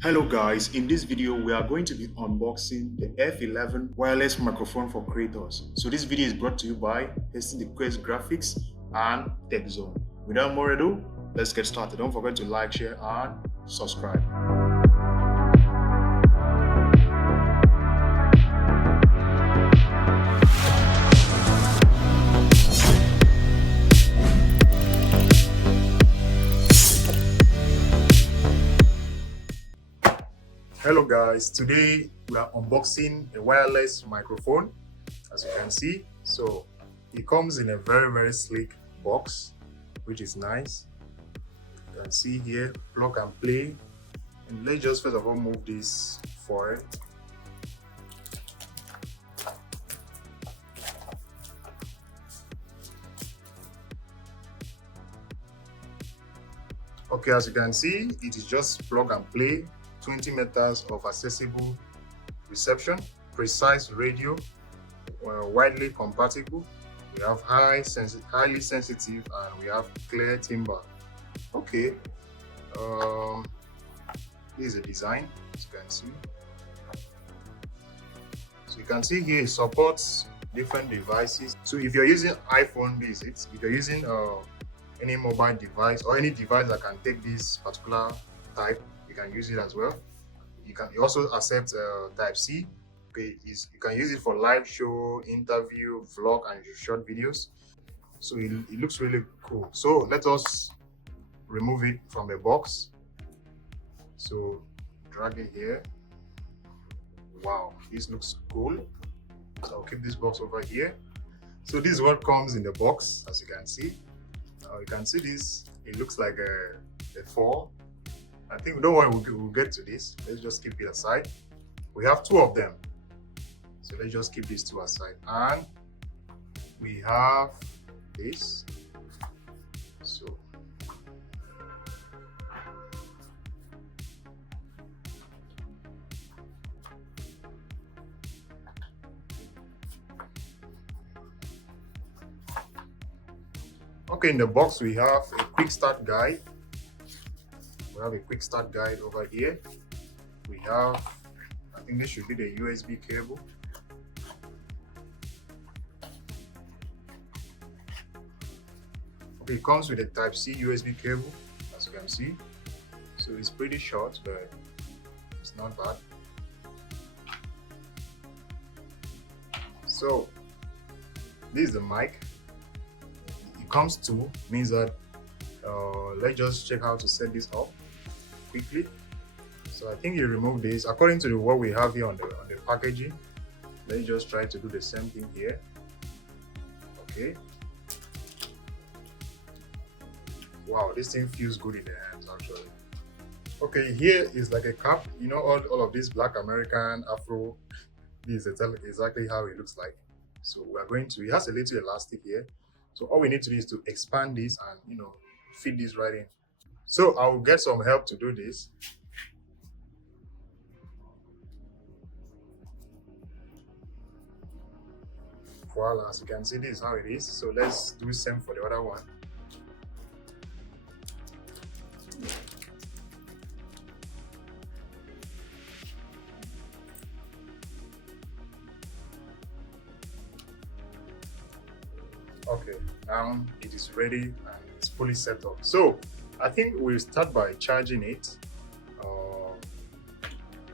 Hello guys, in this video we are going to be unboxing the F11 wireless microphone for creators. So this video is brought to you by Hasty Quest Graphics and TechZone. Without more ado, let's get started. Don't forget to like, share and subscribe. Hello guys, today we are unboxing a wireless microphone, as you can see. So it comes in a very sleek box, which is nice. You can see here, plug and play. And let's just first of all move this foil. Okay, as you can see, it is just plug and play. 20 meters of accessible reception, precise radio, widely compatible. We have highly sensitive, and we have clear timbre. Okay, this is a design, as you can see. So you can see here it supports different devices. So if you're using iPhone, this is it. If you're using any mobile device or any device that can take this particular type, you can use it as well. You also accept type C. Okay, you can use it for live show, interview, vlog and short videos. So it looks really cool. So let us remove it from the box. So drag it here. Wow, this looks cool. So I'll keep this box over here. So this is what comes in the box, as you can see. You can see this, it looks like a 4. I think, don't worry, we'll get to this. Let's just keep it aside. We have 2 of them. So let's just keep these 2 aside. And we have this. So okay, in the box we have a quick start guide. We have a quick start guide over here. We have, I think this should be the USB cable. Okay, it comes with a type C USB cable, as you can see. So it's pretty short, but it's not bad. So this is the mic. It comes 2, means that let's just check how to set this up quickly. So I think you remove this according to what we have here on the packaging. Let's just try to do the same thing here. Okay. Wow, this thing feels good in the hands actually. Okay, here is like a cap. You know, all of this black American Afro. This is exactly how it looks like. So we're going to, it has a little elastic here. So all we need to do is to expand this and fit this right in. So I will get some help to do this. Voila, as you can see, this is how it is. So let's do the same for the other one. Okay, now it is ready and it's fully set up. So I think we'll start by charging it.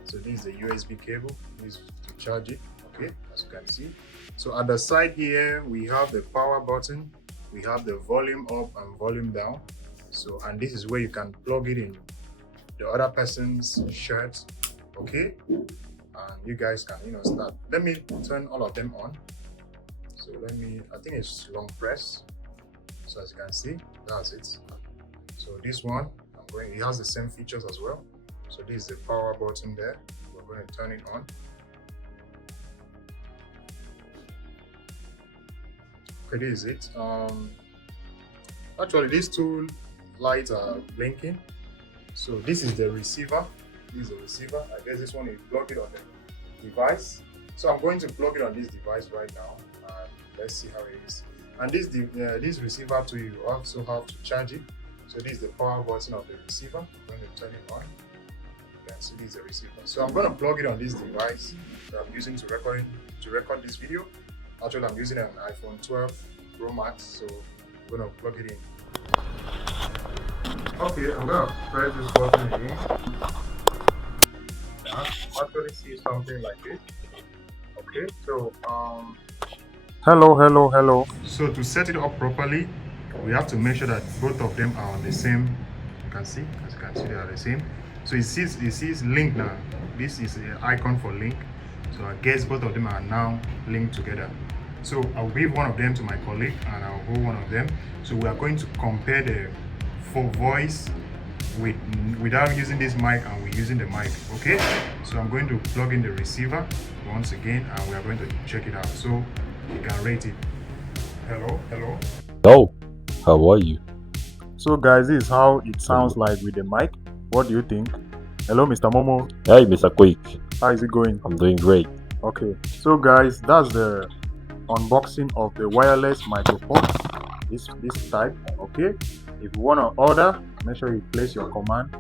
So this is the USB cable. This is to charge it. Okay, as you can see. So at the side here, we have the power button. We have the volume up and volume down. So, and this is where you can plug it in the other person's shirt. Okay, and you guys can start. Let me turn all of them on. So I think it's long press. So as you can see, that's it. So this one, it has the same features as well. So this is the power button there. We're going to turn it on. Okay, this is it. Actually, these 2 lights are blinking. So this is the receiver. This is the receiver. I guess this one is plug it on the device. So I'm going to plug it on this device right now. Let's see how it is. And this receiver too, you also have to charge it. So this is the power button of the receiver. I'm going to turn it on. You can see this is the receiver. So I'm going to plug it on this device that I'm using to record this video. Actually, I'm using an iPhone 12 Pro Max, so I'm going to plug it in. Okay, I'm going to press this button again. Actually see something like this. Okay, so hello. So to set it up properly, we have to make sure that both of them are on the same. You can see, as you can see, they are the same. So it sees link now. This is the icon for link. So I guess both of them are now linked together. So I'll give one of them to my colleague and I'll hold one of them. So we are going to compare the for voice without using this mic, and we're using the mic. Okay, so I'm going to plug in the receiver once again and we are going to check it out, so you can rate it. Hello. How are you? So guys, this is how it sounds like with the mic. What do you think? Hello, Mr. Momo. Hey, Mr. Quick. How is it going? I'm doing great. Okay, so guys, that's the unboxing of the wireless microphone, this type. Okay, if you want to order, make sure you place your command,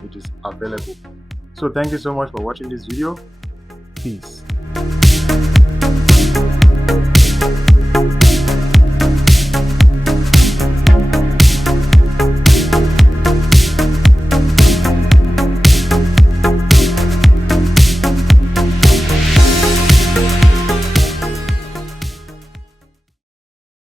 which is available. So thank you so much for watching this video. Peace.